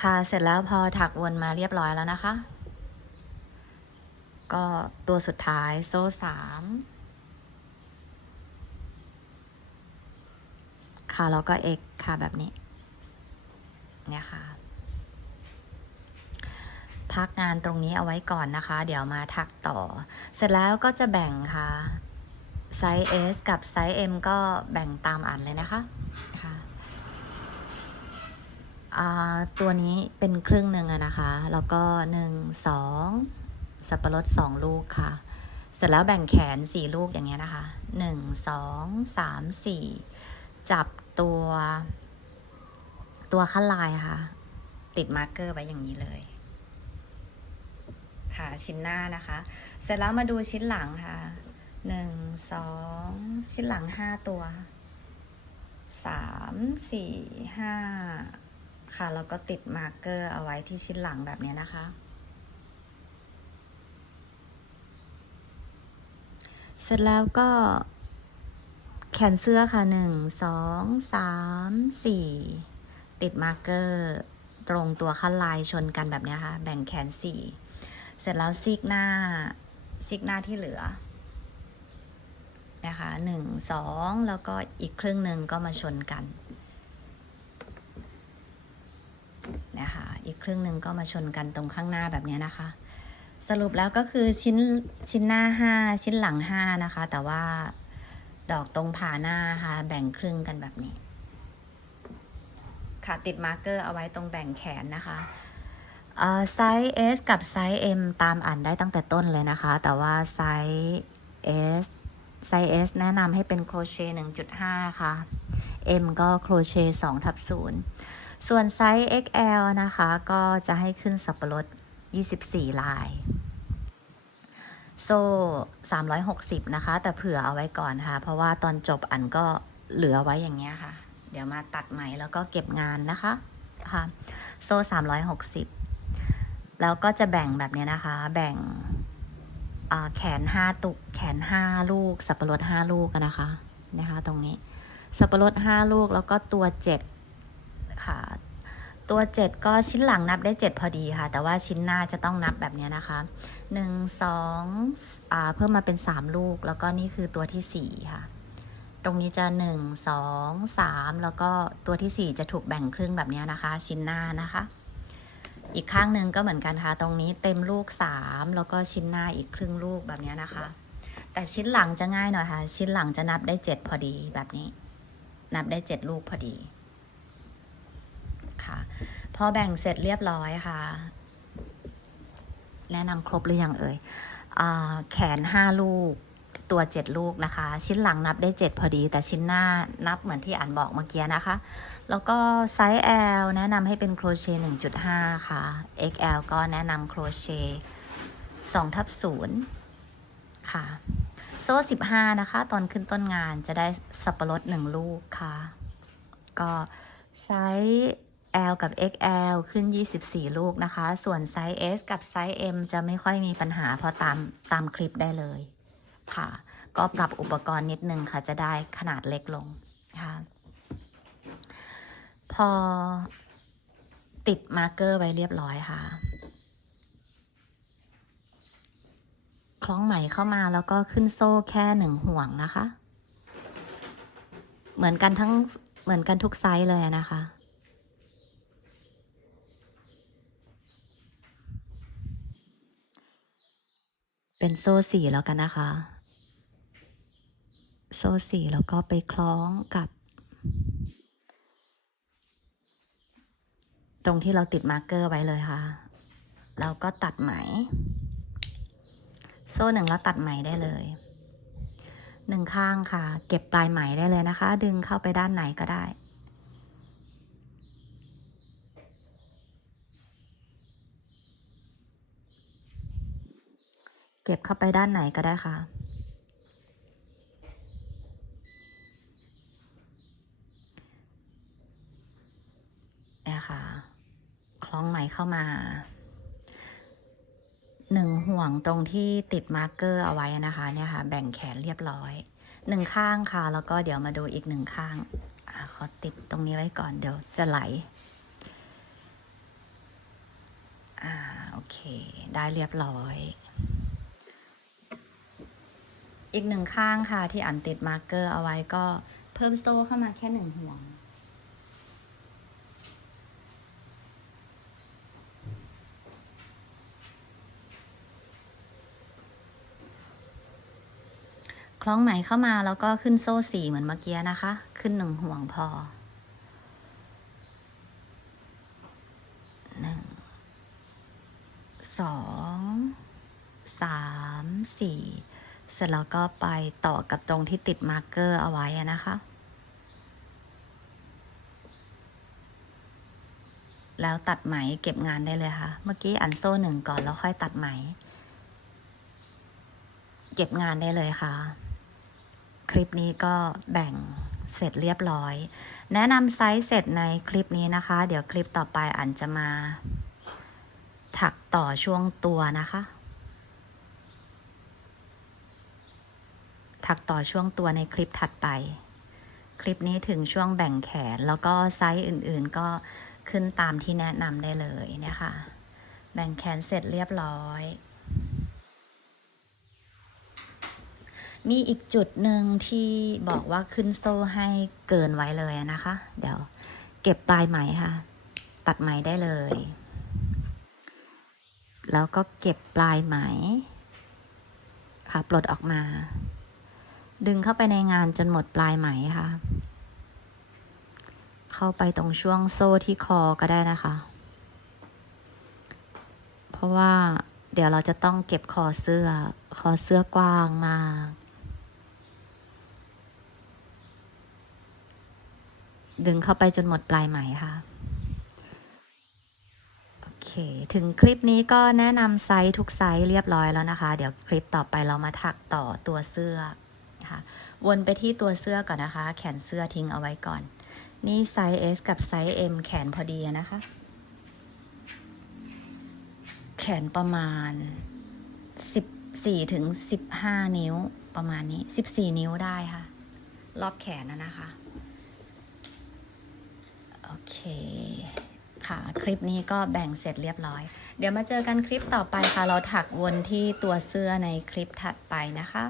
ค่ะเสร็จแล้วพอถักวนมาเรียบร้อยแล้วนะคะ ก็ตัวสุดท้ายโซ่สามค่ะแล้วก็ x ค่ะแบบนี้เนี่ยค่ะ พักงานตรงนี้เอาไว้ก่อนนะคะ เดี๋ยวมาถักต่อ เสร็จแล้วก็จะแบ่งค่ะไซส์ S กับไซส์ M ก็แบ่งตามอันเลยนะคะค่ะ ตัวนี้เป็นครึ่งหนึ่งอะนะคะ แล้วก็หนึ่งสองสับปะรดสองลูกค่ะ เสร็จแล้วแบ่งแขนสี่ลูกอย่างเงี้ยนะคะหนึ่งสองสามสี่จับตัวตัวขั้นลายค่ะ ติดมาร์กเกอร์ไว้อย่างนี้เลย ค่ะชิ้นหน้านะคะ เสร็จแล้วมาดูชิ้นหลังค่ะหนึ่งสองชิ้นหลังห้าตัวสามสี่ห้า ค่ะแล้วก็ติดมาร์กเกอร์เอาไว้ที่ชิ้นหลังแบบนี้นะคะ เสร็จแล้วก็แขนเสื้อค่ะหนึ่งสองสามสี่ติดมาร์กเกอร์ตรงตัวขั้นลายชนกันแบบนี้ค่ะ แบ่งแขนสี่เสร็จแล้วซีกหน้าซีกหน้าที่เหลือนะคะหนึ่งสองแล้วก็อีกครึ่งหนึ่งก็มาชนกัน นะคะ อีกครึ่งหนึ่งก็มาชนกันตรงข้างหน้าแบบนี้นะคะ สรุปแล้วก็คือชิ้นชิ้นหน้าห้าชิ้นหลังห้านะคะ แต่ว่าดอกตรงผ่าหน้าค่ะ แบ่งครึ่งกันแบบนี้ ค่ะติดมาร์กเกอร์เอาไว้ตรงแบ่งแขนนะคะไซส์ S กับไซส์ M ตามอ่านได้ตั้งแต่ต้นเลยนะคะ แต่ว่าไซส์ S ไซส์ S แนะนำให้เป็นโครเชต์1.5 ค่ะ M ก็โครเชต์2ทับ0 ส่วนไซส์ XL นะคะ ก็จะให้ขึ้นสับปะรด 24 ลาย โซ่ 360 นะคะ แต่เผื่อเอาไว้ก่อนค่ะ เพราะว่าตอนจบอันก็เหลือไว้อย่างเงี้ยค่ะ เดี๋ยวมาตัดใหม่แล้วก็เก็บงานนะคะค่ะโซ่ 360 แล้วก็จะแบ่งแบบนี้นะคะ แบ่งแขนห้าตุก แขนห้าลูก สับปะรดห้าลูกนะคะ นะคะ ตรงนี้ สับปะรดห้าลูก แล้วก็ตัวเจ็ด ค่ะ ตัวเจ็ดก็ชิ้นหลังนับได้เจ็ดพอดีค่ะ แต่ว่าชิ้นหน้าจะต้องนับแบบนี้นะคะหนึ่งสองอ่าเพิ่มมาเป็นสามลูก แล้วก็นี่คือตัวที่สี่ค่ะ ตรงนี้จะหนึ่งสองสามแล้วก็ตัวที่สี่จะถูกแบ่งครึ่งแบบนี้นะคะ ชิ้นหน้านะคะ อีกข้างหนึ่งก็เหมือนกันค่ะ ตรงนี้เต็มลูกสามแล้วก็ชิ้นหน้าอีกครึ่งลูกแบบนี้นะคะ แต่ชิ้นหลังจะง่ายหน่อยค่ะ ชิ้นหลังจะนับได้เจ็ดพอดีแบบนี้นับได้เจ็ดลูกพอดี คะ พอแบ่งเสร็จเรียบร้อยค่ะ แนะนำครบหรือยังเอ่ยอแขนห้าลูกตัวเจ็ดลูกนะคะ ชิ้นหลังนับได้เจ็ดพอดี แต่ชิ้นหน้านับเหมือนที่อ่านบอกเมื่อกี้นะคะ แล้วก็ไซส์ L แนะนำให้เป็นโครเชต์1.5 ค่ะ XL ก็แนะนำโครเชต์2ทับ0ค่ะ โซ่ 15 นะคะ ตอนขึ้นต้นงานจะได้สับปะรด1ลูกค่ะ ก็ไซส์ L กับ XL ขึ้น 24 ลูกนะคะ ส่วนไซส์ S กับไซส์ M จะไม่ค่อยมีปัญหาเพราะตามตามคลิปได้เลยค่ะ ก็ปรับอุปกรณ์นิดนึงค่ะ จะได้ขนาดเล็กลงค่ะ พอติดมาร์กเกอร์ไว้เรียบร้อยค่ะ คล้องไหมเข้ามาแล้วก็ขึ้นโซ่แค่หนึ่งห่วงนะคะ เหมือนกันทั้งเหมือนกันทุกไซส์เลยนะคะ เป็นโซ่สี่แล้วกันนะคะ โซ่สี่แล้วก็ไปคล้องกับ ตรงที่เราติดมาร์กเกอร์ไว้เลยค่ะ แล้วก็ตัดไหม โซ่หนึ่งแล้วตัดไหมได้เลยหนึ่งข้างค่ะ เก็บปลายไหมได้เลยนะคะ ดึงเข้าไปด้านไหนก็ได้ เก็บเข้าไปด้านไหนก็ได้ค่ะ เนี่ยค่ะ คล้องไหมเข้ามา หนึ่งห่วงตรงที่ติดมาร์กเกอร์เอาไว้นะคะ เนี่ยค่ะ แบ่งแขนเรียบร้อย หนึ่งข้างค่ะ แล้วก็เดี๋ยวมาดูอีกหนึ่งข้างอขอติดตรงนี้ไว้ก่อนเดี๋ยวจะไหล อ่า โอเค ได้เรียบร้อย อีกหนึ่งข้างค่ะที่อันติดมาร์กเกอร์เอาไว้ก็เพิ่มโซ่เข้ามาแค่หนึ่งห่วง คล้องไหมเข้ามาแล้วก็ขึ้นโซ่สี่เหมือนเมื่อกี้นะคะ ขึ้นหนึ่งห่วงพอหนึ่งสองสามสี่ เสร็จแล้วก็ไปต่อกับตรงที่ติดมาร์กเกอร์เอาไว้นะคะ แล้วตัดไหมเก็บงานได้เลยค่ะ เมื่อกี้อันโซ่หนึ่งก่อนแล้วค่อยตัดไหม เก็บงานได้เลยค่ะ คลิปนี้ก็แบ่งเสร็จเรียบร้อย แนะนำไซส์เสร็จในคลิปนี้นะคะ เดี๋ยวคลิปต่อไปอันจะมาถักต่อช่วงตัวนะคะ ถักต่อช่วงตัวในคลิปถัดไป คลิปนี้ถึงช่วงแบ่งแขนแล้วก็ไซส์อื่นๆ ก็ขึ้นตามที่แนะนำได้เลยเนี่ยค่ะแบ่งแขนเสร็จเรียบร้อย มีอีกจุดหนึ่งที่บอกว่าขึ้นโซ่ให้เกินไว้เลยนะคะ เดี๋ยวเก็บปลายไหมค่ะ ตัดไหมได้เลย แล้วก็เก็บปลายไหมค่ะปลดออกมา ดึงเข้าไปในงานจนหมดปลายไหมค่ะ เข้าไปตรงช่วงโซ่ที่คอก็ได้นะคะ เพราะว่าเดี๋ยวเราจะต้องเก็บคอเสื้อ คอเสื้อกว้างมากดึงเข้าไปจนหมดปลายไหมค่ะ โอเค ถึงคลิปนี้ก็แนะนำไซส์ทุกไซส์เรียบร้อยแล้วนะคะ เดี๋ยวคลิปต่อไปเรามาถักต่อตัวเสื้อ นะคะ วนไปที่ตัวเสื้อก่อนนะคะ แขนเสื้อทิ้งเอาไว้ก่อน นี่ไซส์ S กับไซส์ M แขนพอดีนะคะ แขนประมาณ 14ถึง15 นิ้วประมาณนี้ 14 นิ้วได้ค่ะ รอบแขนนะนะคะ โอเคค่ะคลิปนี้ก็แบ่งเสร็จเรียบร้อย เดี๋ยวมาเจอกันคลิปต่อไปค่ะ เราถักวนที่ตัวเสื้อในคลิปถัดไปนะคะ